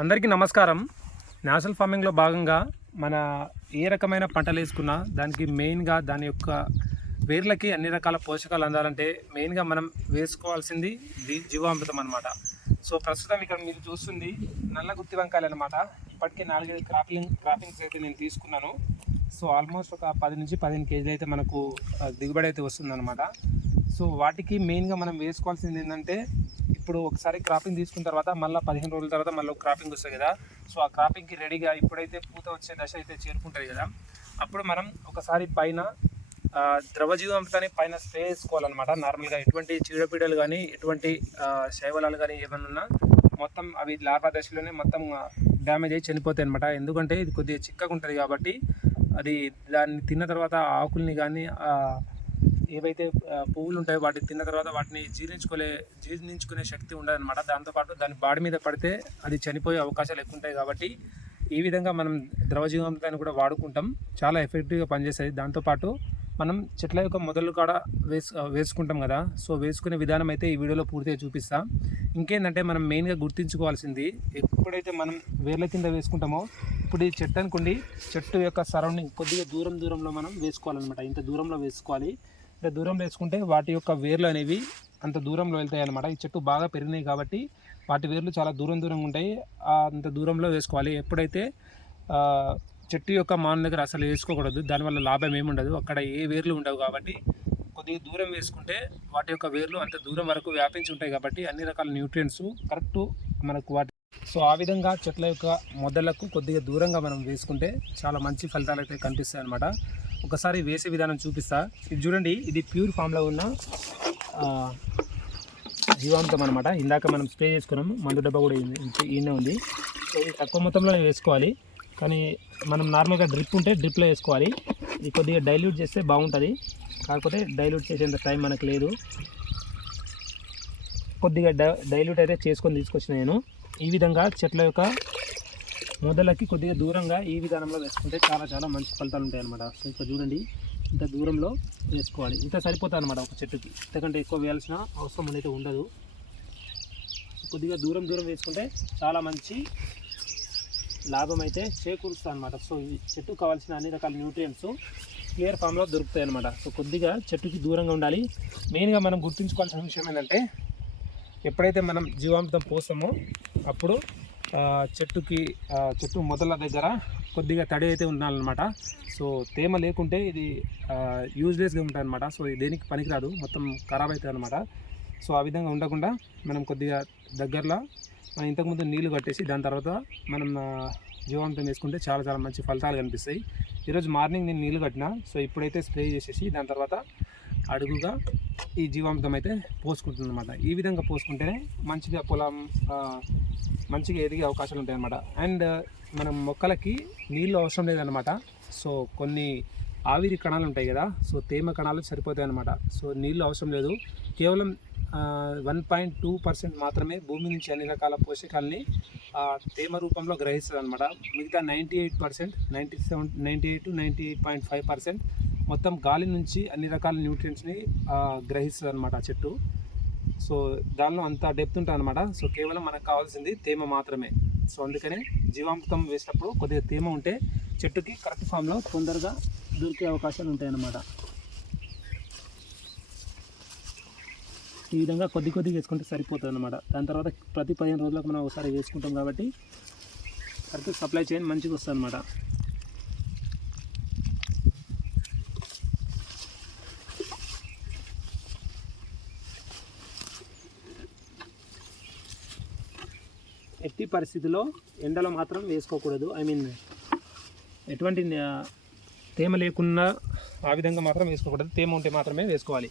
అందరికీ నమస్కారం. నేషనల్ ఫార్మింగ్లో భాగంగా మన ఏ రకమైన పంటలు వేసుకున్నా దానికి మెయిన్గా దాని యొక్క వేర్లకి అన్ని రకాల పోషకాలు అందాలంటే మెయిన్గా మనం వేసుకోవాల్సింది జీవామృతం అనమాట సో ప్రస్తుతం ఇక్కడ మీరు చూస్తుంది నల్ల గుత్తి వంకాయలు అనమాట ఇప్పటికే నాలుగైదు క్రాపింగ్ క్రాపింగ్స్ అయితే నేను తీసుకున్నాను. సో ఆల్మోస్ట్ ఒక పది నుంచి పదిహేను కేజీలు అయితే మనకు దిగుబడి అయితే వస్తుందన్నమాట. సో వాటికి మెయిన్గా మనం వేసుకోవాల్సింది ఏంటంటే ఇప్పుడు ఒకసారి క్రాపింగ్ తీసుకున్న తర్వాత మళ్ళీ పదిహేను రోజుల తర్వాత మళ్ళీ క్రాపింగ్ వస్తుంది కదా. సో ఆ క్రాపింగ్కి రెడీగా ఇప్పుడైతే పూత వచ్చే దశ అయితే చేరుకుంటుంది కదా. అప్పుడు మనం ఒకసారి పైన ఆ, పైన స్ప్రే చేసుకోవాలన్నమాట. నార్మల్గా ఎటువంటి చీడపీడలు కానీ ఎటువంటి శైవలాలు కానీ ఏమైనా ఉన్నా మొత్తం అవి లార్వా దశలోనే మొత్తం డ్యామేజ్ అయ్యి చనిపోతాయి అనమాట ఎందుకంటే ఇది కొద్దిగా చిక్కగా ఉంటుంది కాబట్టి అది దాన్ని తిన్న తర్వాత ఆకుల్ని కానీ ఏవైతే పువ్వులు ఉంటాయో వాటిని తిన్న తర్వాత వాటిని జీర్ణించుకోలే జీర్ణించుకునే శక్తి ఉండదన్నమాట. దాంతోపాటు దాని బాడీ మీద పడితే అది చనిపోయే అవకాశాలు ఎక్కువ ఉంటాయి కాబట్టి ఈ విధంగా మనం ద్రవజీవంతాన్ని కూడా వాడుకుంటాం. చాలా ఎఫెక్టివ్గా పనిచేస్తుంది దాంతోపాటు మనం చెట్ల యొక్క మొదలు కాడ వేసు వేసుకుంటాం కదా. సో వేసుకునే విధానం అయితే ఈ వీడియోలో పూర్తిగా చూపిస్తా. ఇంకేంటంటే మనం మెయిన్గా గుర్తించుకోవాల్సింది ఎప్పుడైతే మనం వేర్ల కింద వేసుకుంటామో ఇప్పుడు ఈ చెట్టు అనుకోండి చెట్టు యొక్క సరౌండింగ్ కొద్దిగా దూరం దూరంలో మనం వేసుకోవాలన్నమాట. ఇంత దూరంలో వేసుకోవాలి. అంటే దూరంలో వేసుకుంటే వాటి యొక్క వేర్లు అనేవి అంత దూరంలో వెళ్తాయి అన్నమాట. ఈ చెట్టు బాగా పెరిగినాయి కాబట్టి వాటి వేర్లు చాలా దూరం దూరంగా ఉంటాయి. అంత దూరంలో వేసుకోవాలి. ఎప్పుడైతే చెట్టు యొక్క మాన దగ్గర అసలు వేసుకోకూడదు దానివల్ల లాభం ఏముండదు. అక్కడ ఏ వేర్లు ఉండవు కాబట్టి కొద్దిగా దూరం వేసుకుంటే వాటి యొక్క వేర్లు అంత దూరం వరకు వ్యాపించి ఉంటాయి కాబట్టి అన్ని రకాల న్యూట్రియంట్స్ కరెక్ట్ మనకు వాటి సో ఆ విధంగా చెట్ల యొక్క మొదలకు కొద్దిగా దూరంగా మనం వేసుకుంటే చాలా మంచి ఫలితాలు అయితే కనిపిస్తాయి అనమాట ఒకసారి వేసే విధానం చూపిస్తా. ఇది చూడండి ఇది ప్యూర్ ఫామ్లో ఉన్న జీవాంతం అనమాట ఇందాక మనం స్ప్రే చేసుకున్నాం మందు డబ్బా కూడా ఈయనే ఉంది. సో ఇది తక్కువ మొత్తంలో వేసుకోవాలి. కానీ మనం నార్మల్గా డ్రిప్ ఉంటే డ్రిప్లో వేసుకోవాలి. ఇది కొద్దిగా డైల్యూట్ చేస్తే బాగుంటుంది. కాకపోతే డైల్యూట్ చేసేంత టైం మనకు లేదు. కొద్దిగా డై- డైల్యూట్ అయితే చేసుకొని తీసుకొచ్చిన నేను. ఈ విధంగా చెట్ల యొక్క మొదలకి కొద్దిగా దూరంగా ఈ విధానంలో వేసుకుంటే చాలా చాలా మంచి ఫలితాలు ఉంటాయి అనమాట ఇంకా చూడండి ఇంత దూరంలో వేసుకోవాలి. ఇంత సరిపోతుంది అనమాట ఒక చెట్టుకి. ఇంతకంటే ఎక్కువ వేయాల్సిన అవసరం అనేది ఉండదు. కొద్దిగా దూరం దూరం వేసుకుంటే చాలా మంచి లాభం అయితే చేకూరుస్తుంది అనమాట సో ఈ చెట్టుకు కావాల్సిన అన్ని రకాల న్యూట్రియంట్స్ క్లియర్ ఫామ్లో దొరుకుతాయి అనమాట సో కొద్దిగా చెట్టుకి దూరంగా ఉండాలి. మెయిన్గా మనం గుర్తుంచుకోవాల్సిన విషయం ఏంటంటే ఎప్పుడైతే మనం జీవామృతం పోస్తామో అప్పుడు చెట్టుకి చెట్టు మొదల దగ్గర కొద్దిగా తడి అయితే ఉండాలన్నమాట. సో తేమ లేకుంటే ఇది యూజ్లెస్గా ఉంటుంది అనమాట సో ఇది దేనికి పనికిరాదు. మొత్తం ఖరాబ్ అవుతుంది అనమాట సో ఆ విధంగా ఉండకుండా మనం కొద్దిగా దగ్గరలో మనం ఇంతకుముందు నీళ్ళు కట్టేసి దాని తర్వాత మనం జీవాంతం జీవామృతం వేసుకుంటే చాలా చాలా మంచి ఫలితాలు కనిపిస్తాయి. ఈరోజు మార్నింగ్ నేను నీళ్ళు కట్టిన సో ఇప్పుడైతే స్ప్రే చేసేసి దాని తర్వాత అడుగుగా ఈ జీవామృతం అయితే పోసుకుంటుంది అనమాట ఈ విధంగా పోసుకుంటేనే మంచిగా పొలం మంచిగా ఎదిగే అవకాశాలు ఉంటాయి అనమాట అండ్ మనం మొక్కలకి నీళ్ళు అవసరం లేదనమాట సో కొన్ని ఆవిరి కణాలు ఉంటాయి కదా సో తేమ కణాలు సరిపోతాయి అనమాట సో నీళ్ళు అవసరం లేదు. కేవలం వన్ పాయింట్ టూ పర్సెంట్ మాత్రమే భూమి నుంచి అన్ని రకాల పోషకాలని తేమ రూపంలో గ్రహిస్తుంది అనమాట మిగతా ninety eight percent ninety seven ninety eight to ninety eight point five percent మొత్తం గాలి నుంచి అన్ని రకాల న్యూట్రియంట్స్ని గ్రహిస్తుంది అనమాట ఆ చెట్టు. సో దానిలో అంత డెప్త్ ఉంటుంది అనమాట సో కేవలం మనకు కావాల్సింది తేమ మాత్రమే. సో అందుకనే జీవామృతం వేసినప్పుడు కొద్దిగా తేమ ఉంటే చెట్టుకి కరెక్ట్ ఫామ్లో తొందరగా దొరికే అవకాశాలు ఉంటాయన్నమాట. ఈ విధంగా కొద్ది కొద్దిగా వేసుకుంటే సరిపోతుంది అనమాట దాని తర్వాత ప్రతి పదిహేను రోజులకు మనం ఒకసారి వేసుకుంటాం కాబట్టి కరెక్ట్ సప్లై చైన్ మంచిగా వస్తుంది అనమాట ఎట్టి పరిస్థితిలో ఎండలో మాత్రం వేసుకోకూడదు. ఐ మీన్ ఎటువంటి తేమ లేకుండా ఆ విధంగా మాత్రం వేసుకోకూడదు. తేమ ఉంటే మాత్రమే వేసుకోవాలి.